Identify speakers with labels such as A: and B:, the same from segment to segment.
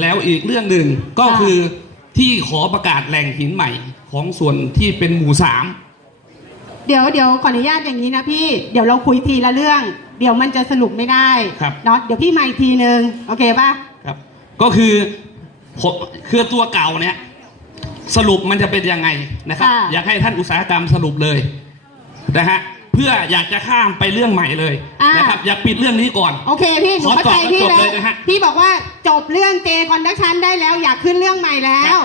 A: แล้วอีกเรื่องหนึ่งก็
B: ค่ะ
A: คือที่ขอประกาศแหล่งหินใหม่ของส่วนที่เป็นหมู่สาม
B: เดี๋ยวเดี๋ยวขออนุญาตอย่างนี้นะพี่เดี๋ยวเราคุยทีละเรื่อง เดี๋ยวมันจะสรุปไม่ได้
A: ครับ
B: เนาะเดี๋ยวพี่มาอีกทีนึงโอเคป่ะ
A: ครับ ก็คือผมคือตัวเก่าเนี่ย สรุปมันจะเป็นยังไงนะครับ
B: ค่ะ
A: อยากให้ท่านอุตสาหกรรมสรุปเลยนะฮะเพื่ออยากจะข้ามไปเรื่องใหม่เลย
B: อ่าน
A: นะครับอยากปิดเรื่องนี้ก่อน
B: โอเคพี่หนูเข้าใจ
A: ขอตอบ
B: พี่
A: จบ
B: แล้
A: เล
B: วย
A: นะฮะ
B: พี่บอกว่าจบเรื่องเจคอนดักชันได้แล้วอยากขึ้นเรื่องใหม่แล้ว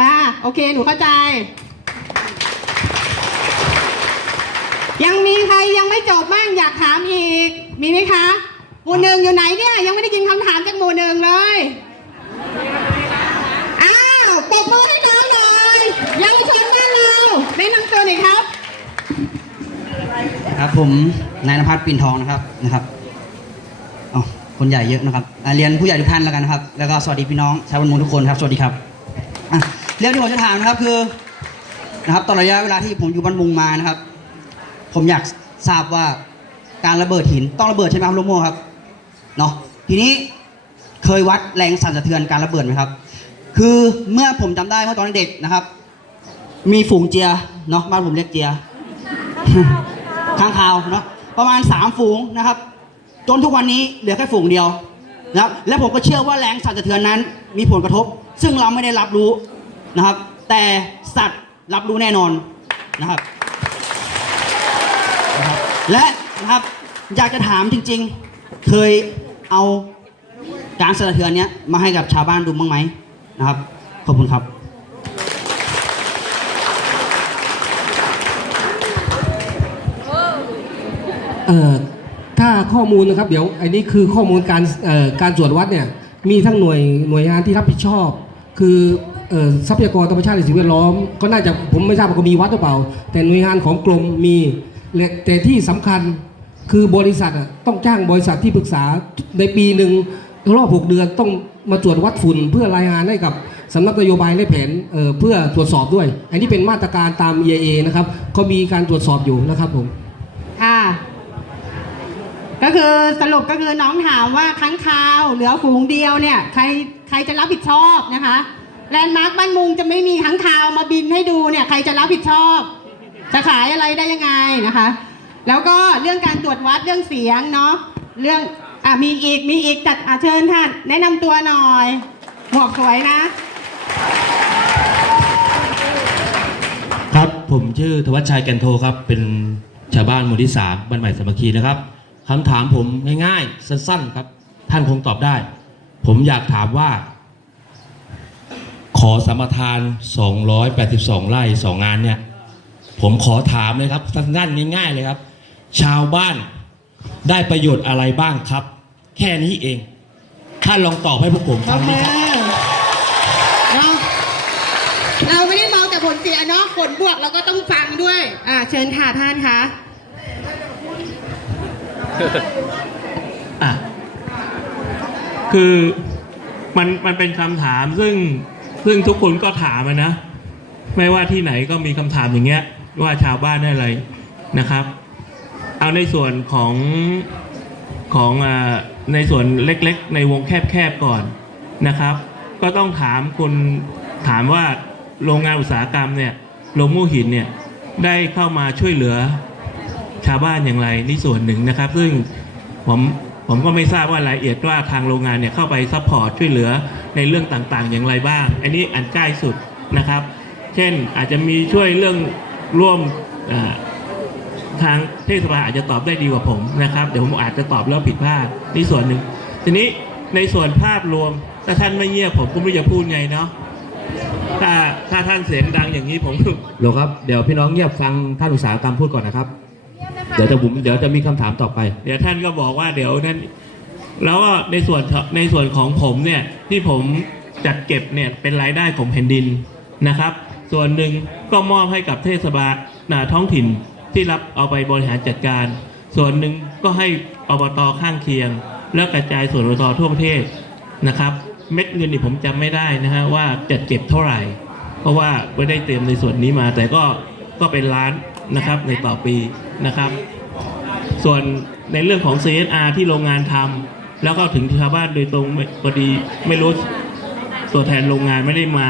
B: อ่าโอเคหนูเข้าใจ ยังมีใครยังไม่จบบ้างอยากถามอีก มีไหมคะ หมู่หนึ่งอยู่ไหนเนี่ย ยังไม่ได้ยินคำถามจากหมู่หนึ่งเลยอ้าวปรบมือให้น้องหน่อยเยังชนบ้านเราแนะนำตัวหน่อยครับ
C: ครับผมนายนภัสปิ่นทองนะครับนะครับอ๋อคนใหญ่เยอะนะครับเรียนผู้ใหญ่ทุกท่านแล้วกันนะครับ แล้วก็สวัสดีพี่น้องชาวบ้านมุงทุกคนครับสวัสดีครับเรื่องที่ผมจะถามนะครับคือนะครับตลอดระยะเวลาที่ผมอยู่บ้านมุงมานะครับ ผมอยากทราบว่าการระเบิดหินต้องระเบิดใช่ไหมครับลุงโม่ครับเนาะทีนี้เคยวัดแรงสั่นสะเทือนการระเบิดไหมครับ คือเมื่อผมจำได้เมื่อตอนเด็กนะครับ มีฝูงเจียเนาะบ้านผมเรียกเจีย ข้างคาวเนาะประมาณ 3 ฝูงนะครับ จนทุกวันนี้เหลือแค่ฝูงเดียวนะครับและผมก็เชื่อว่าแรงสั่นสะเทือนนั้น มีผลกระทบ ซึ่งเราไม่ได้รับรู้นะครับ แต่สัตว์รับรู้แน่นอนนะครับและนะครับอยากจะถามจริง ๆ เคยเอาการสั่นสะเทือนเนี้ยมาให้กับชาวบ้านดูบ้างไหมนะครับ ขอบคุณครับ
D: เอ่อถ้าข้อมูลนะครับเดี๋ยวอันนี้คือข้อมูลการเอ่อการตรวจวัดเนี่ยมีทั้งหน่วยหน่วยงานที่รับผิดชอบ คือเอ่อทรัพยากรธรรมชาติและสิ่งแวดล้อม ก็น่าจะผมไม่ทราบว่าเขามีวัดหรือเปล่า แต่หน่วยงานของกรมมีและแต่ที่สำคัญคือบริษัทอะต้องจ้างบริษัทที่ปรึกษาในปีหนึ่งรอบ6เดือนต้องมาตรวจวัดฝุ่น เพื่อรายงานให้กับสำนักนโยบายและแผนเอ่อเพื่อตรวจสอบด้วย อันนี้เป็นมาตรการตาม EIA นะครับเขามีการตรวจสอบอยู่นะครับผม
B: ก็คือสรุปก็คือน้องถามว่าค้างคาวเหลือฝูงเดียวเนี่ยใครใครจะรับผิดชอบนะคะแลนด์มาร์คบ้านมุงจะไม่มีค้างคาวมาบินให้ดูเนี่ยใครจะรับผิดชอบ จะขายอะไรได้ยังไงนะคะ แล้วก็เรื่องการตรวจวัดเรื่องเสียงเนาะเรื่องอะมีอีกมีอีกจัดอะเชิญท่านแนะนำตัวหน่อยหมวกสวยนะ
E: ครับผมชื่อธวัชชัยแก่นโทครับ เป็นชาวบ้านหมู่ที่สามบ้านใหม่สามัคคีนะครับ คำถามผมง่ายๆสั้นๆครับ ท่านคงตอบได้ ผมอยากถามว่า ขอสมทาน 282 ไร่สองงานเนี่ย ผมขอถามเลยครับสั้นๆง่ายๆเลยครับ ชาวบ้านได้ประโยชน์อะไรบ้างครับ แค่นี้เอง ท่านลองตอบให้พวกผมฟัง
B: เค
E: ดีครับ
B: เนาเราไม่ได้มองแต่ผลเสียเนาะผลบวกเราก็ต้องฟังด้วย อ่าเชิญค่ะท่านคะ
F: อะคือมันมันเป็นคำถามซึ่งซึ่งทุกคนก็ถามอะนะ ไม่ว่าที่ไหนก็มีคำถามอย่างเงี้ย ว่าชาวบ้านได้อะไรนะครับ เอาในส่วนของของอ่าในส่วนเล็กๆ ในวงแคบๆก่อนนะครับ ก็ต้องถามคุณถามว่าโรงงานอุตสาหกรรมเนี่ยโรงมู่หินเนี่ยได้เข้ามาช่วยเหลือ ชาวบ้านอย่างไรนี่ส่วนหนึ่งนะครับ ซึ่งผมผมก็ไม่ทราบว่ารายละเอียดว่าทางโรงงานเนี่ยเข้าไปซัพพอร์ตช่วยเหลือในเรื่องต่างๆ อย่างไรบ้าง อันนี้อันใกล้สุดนะครับ เช่นอาจจะมีช่วยเรื่องร่วมทางเทศบาลอาจจะตอบได้ดีกว่าผมนะครับ เดี๋ยวผมอาจจะตอบแล้วผิดพลาดนี่ส่วนหนึ่งทีนี้ในส่วนภาพรวมถ้าท่านไม่เงียบผมก็ไม่รู้จะพูดไงเนาะถ้าถ้าท่านเสียงดังอย่างนี้ผม
E: โลครับเดี๋ยวพี่น้องเงียบฟังท่านอุตสาหกรรมพูดก่อนนะครับ ดี๋ยวจะผมเดี๋ยวจะมีคำถามต่อไป
F: เดี๋ยวท่านก็บอกว่าเดี๋ยวนั้น แล้วก็ในส่วนในส่วนของผมเนี่ยที่ผมจัดเก็บเนี่ยเป็นรายได้ของแผ่นดินนะครับ ส่วนหนึ่งก็มอบให้กับเทศบาลนาท้องถิ่นที่รับเอาไปบริหารจัดการ ส่วนหนึ่งก็ให้อบตข้างเคียง และกระจายส่วนอบตทั่วประเทศนะครับ เม็ดเงินนี่ผมจำไม่ได้นะฮะว่าจัดเก็บเท่าไหร่ เพราะว่าไม่ได้เตรียมในส่วนนี้มา แต่ก็ก็เป็นล้านนะครับในต่อปี นะครับ ส่วนในเรื่องของ CSR ที่โรงงานทำแล้วก็ถึงชาวบ้านโดยตรงพอดีไม่รู้ตัวแทนโรงงานไม่ได้มา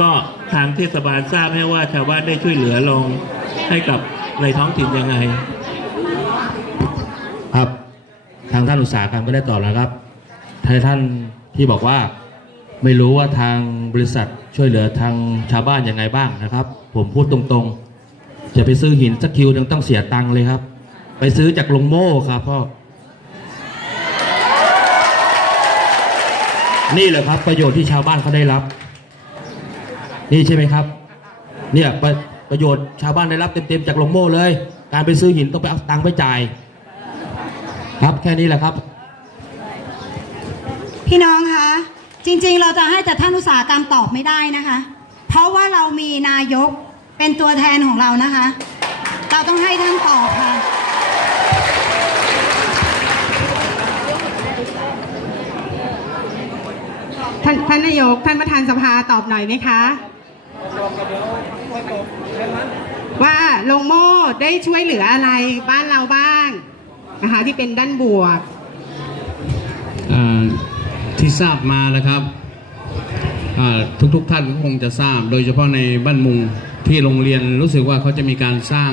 F: ก็ทางเทศบาลทราบให้ว่าชาวบ้านได้ช่วยเหลือลงให้กับในท้องถิ่นยังไง
E: ครับทางท่านอุตสาหกรรมก็ได้ตอบแล้วครับทางท่านที่บอกว่าไม่รู้ว่าทางบริษัทช่วยเหลือทางชาวบ้านยังไงบ้างนะครับ ผมพูดตรงๆ จะไปซื้อหินสักคิวหนึงต้องเสียตังค์เลยครับ ไปซื้อจากลงโม่ครับพ่อ นี่แหละครับ ประโยชน์ที่ชาวบ้านเขาได้รับ นี่ใช่ไหมครับ เนี่ยประประโยชน์ชาวบ้านได้รับเต็มๆจากลงโม่เลย การไปซื้อหินต้องไปเอาตังค์ไปจ่าย ครับแค่นี้แหละครับ
G: พี่น้องคะ จริงๆ เราจะให้แต่ท่านอุตสาหกรรมตอบไม่ได้นะคะ เพราะว่าเรามีนายก เป็นตัวแทนของเรานะคะ เราต้องให้ท่านตอบค่ะ
B: ท่านท่านนายกท่านประธานสภาตอบหน่อยไหมคะ ว่าลงโม่ได้ช่วยเหลืออะไรบ้านเราบ้างนะคะที่เป็นด้านบวก
H: เอ่อที่ทราบมานะครับทุกทุกๆท่านก็คงจะทราบ โดยเฉพาะในบ้านมุง ที่โรงเรียนรู้สึกว่าเขาจะมีการสร้าง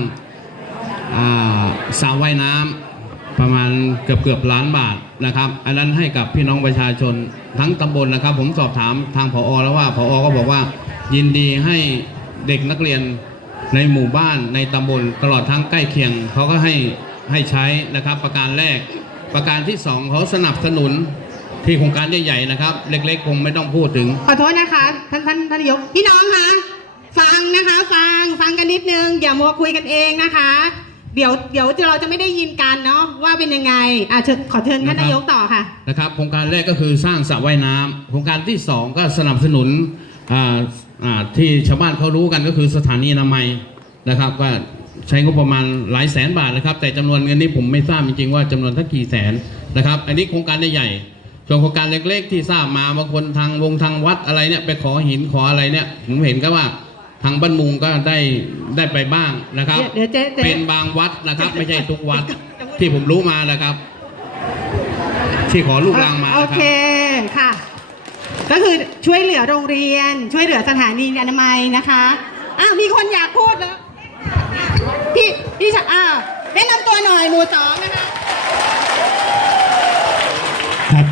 H: อ่าสระว่ายน้ำประมาณเกือบเกือบล้านบาทนะครับ อันนั้นให้กับพี่น้องประชาชนทั้งตำบลนะครับ ผมสอบถามทางผอแล้วว่าผอก็บอกว่า ยินดีให้เด็กนักเรียนในหมู่บ้านในตำบลตลอดทั้งใกล้เคียงเขาก็ให้ให้ใช้นะครับ ประการแรก ประการที่สองเขาสนับสนุนที่โครงการใหญ่ๆนะครับ เล็กๆ คงไม่ต้องพูดถึง
B: ขอโทษนะคะ ท่านท่านท่านนายกพี่น้องคะ ฟังนะคะฟังฟังกันนิดนึงอย่ามัวคุยกันเองนะคะ เดี๋ยวเดี๋ยวเราจะไม่ได้ยินกันเนาะว่าเป็นยังไงอะเชิญขอเชิญท่านนายกต่อค่ะ
H: นะครับโครงการแรกก็คือสร้างสระว่ายน้ำโครงการที่สองก็สนับสนุนอ่าอ่าที่ชาวบ้านเขารู้กันก็คือสถานีอนามัยนะครับก็ใช้งบประมาณหลายแสนบาทนะครับ แต่จำนวนเงินนี้ผมไม่ทราบจริงๆว่าจำนวนทักกี่แสนนะครับ อันนี้โครงการใหญ่ๆส่วนโครงการเล็กๆที่ทราบมาบางคนทางวงทางวัดอะไรเนี่ยไปขอหินขออะไรเนี่ยผมเห็นก็ว่า ทางบ้านมุงก็ได้ได้ไปบ้างนะครับ
B: เดี๋ยวเจ๊เจ๊
H: เป็นบางวัดนะครับ ไม่ใช่ทุกวัดที่ผมรู้มานะครับ ที่ขอลูกลางมา
B: โอ
H: นะครั
B: เค
H: บ
B: ค่ะ ก็คือช่วยเหลือโรงเรียน ช่วยเหลือสถานีอนามัยนะคะอ้าวมีคนอยากพูดแล้วพี่พี่ชะอ้าวแนะนำตัวหน่อยหมู่สองนะคะ
I: ครับ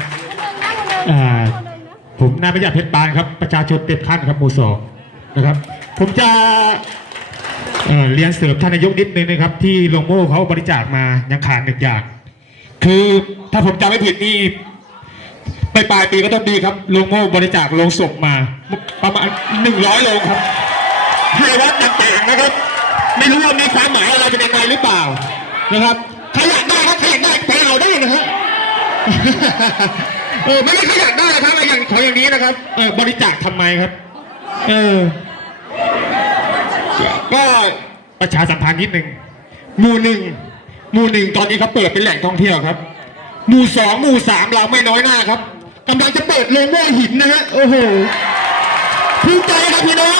I: อ่าผมนายประหยัดเพชรปานครับ ประชาชนเต็มขั้นครับหมู่สอง นะครับ ผมจะเเรียนเสริมท่านนายกนิดนึงนะครับ ที่โรงโม่เขาบริจาคมายังขาดหนึ่งอย่าง คือถ้าผมจำไม่ผิดนี่ไปปลายปีก็ต้องดีครับโรงโม่บริจาคลงศพมา ประมาณหนึ่งร้อยโลงครับให้วัดต่างๆนะครับ ไม่รู้ว่ามีความหมายอะไรเป็นยังไงหรือเปล่านะครับใครอยากได้ครับใครอยากได้ไปเอาได้นะฮะเออไม่ได้ขาอยากได้ครับอย่างขออย่างนี้นะครับเออบริจาคทำไมครับ เออ ก็ประชาสัมพันธ์นิดหนึ่งหมู่หนึ่งหมู่หนึ่งตอนนี้เขาเปิดเป็นแหล่งท่องเที่ยวครับ หมู่สองหมู่สามเราไม่น้อยหน้าครับกำลังจะเปิดโรงแม่หินนะฮะโอ้โหภูมิใจครับพี่น้อง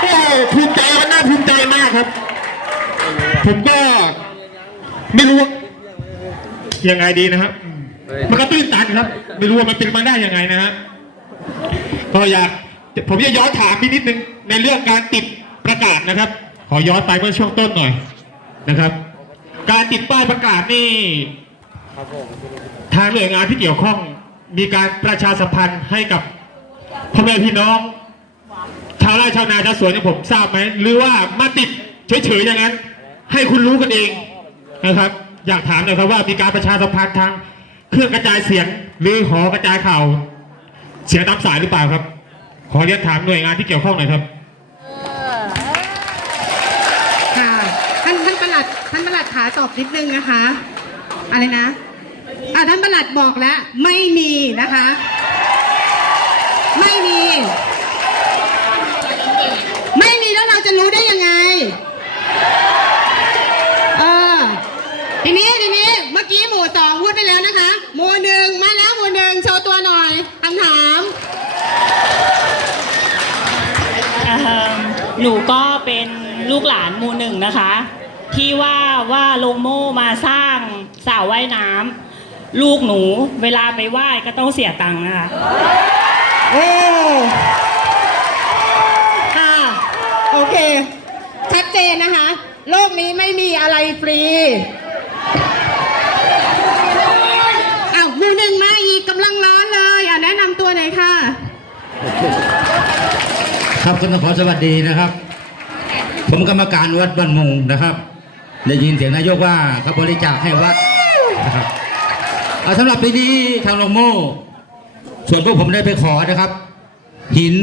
I: โอ้โหภูมิใจมันน่าภูมิใจมากครับ ผมก็ไม่รู้ยังไงดีนะครับมันก็ตื้นตันครับ ไม่รู้ว่ามันเป็นมาได้ยังไงนะฮะก็อยาก ผมจะย้อนถามนิดนึงในเรื่องการติดประกาศนะครับ ขอย้อนไปเมื่อช่วงต้นหน่อยนะครับ การติดป้ายประกาศนี่ทางหน่วยงานที่เกี่ยวข้องมีการประชาสัมพันธ์ให้กับพ่อแม่พี่น้อง ชาวไร่ชาวนาชาวสวนเนี่ยผมทราบไหมหรือว่ามาติดเฉยๆอย่างนั้น ให้คุณรู้กันเองนะครับ อยากถามหน่อยครับว่ามีการประชาสัมพันธ์ทาง เครื่องกระจายเสียงหรือหอกระจายข่าว เสียงตามสายหรือเปล่าครับ ขอเรียนถามหน่วยงานที่เกี่ยวข้องหน่อยครับ
B: ค่ะท่านท่านประหลัดท่านประหลัดขาตอบนิดนึงนะคะ อะไรนะอ่าท่านประหลัดบอกแล้ว ไม่มีนะคะ ไม่มี ไม่มีแล้วเราจะรู้ได้ยังไง เป็นลูกหลานมูหนึ่งนะคะ ที่ว่าว่าลงโม่มาสร้างสาวว่ายน้ำลูกหนูเวลาไปไหว้ก็
J: ต้องเสียตังค์นะคะะโอเค ชัดเจนนะคะ โลกนี้ไม่มีอะไรฟรีอ้าวหมูหนึ่งมาอีกกำลังร้อนเลยอะแนะนำ
B: ตัวหน่อยค่ะ
K: ครับคุณต้องขอสวัสดีนะครับ ผมกรรมการวัดบ้านมุงนะครับ ได้ยินเสียงนายกว่าเขาบริจาคให้วัดนะครับสำหรับปีนี้ทางโรงโม่ ส่วนพวกผมได้ไปขอนะครับ หิน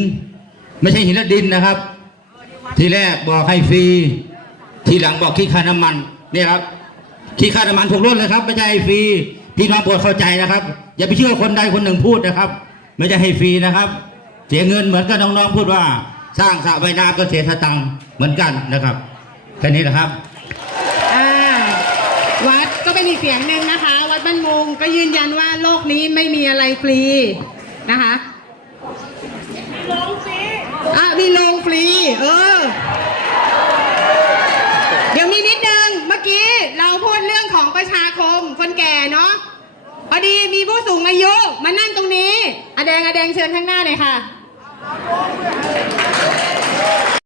K: ไม่ใช่หินและดินนะครับ ทีแรกบอกให้ฟรี ทีหลังบอกคิดค่าน้ำมันเนี่ยครับคิดค่าน้ำมันถูกลดเลยครับ ไม่ใช่ให้ฟรีพี่น้องโปรดเข้าใจนะครับ อย่าไปเชื่อคนใดคนหนึ่งพูดนะครับ ไม่ใช่ให้ฟรีนะครับ เสียเงินเหมือนกับน้องๆพูดว่า สร้างสระว่ายน้ำก็เสียสตังค์เหมือนกันนะครับแค่นี้นะครับ
B: อ่าวัดก็เป็นอีกเสียงหนึ่งนะคะ วัดบ้านมุงก็ยืนยันว่าโลกนี้ไม่มีอะไรฟรีนะคะมีโรงฟรีอะมีโรงฟรี เออ เดี๋ยวมีนิดนึง เมื่อกี้เราพูดเรื่องของประชาคมคนแก่เนาะ พอดีมีผู้สูงอายุ มานั่งตรงนี้อะแดงอะแดงเชิญข้างหน้าหน่อยค่ะ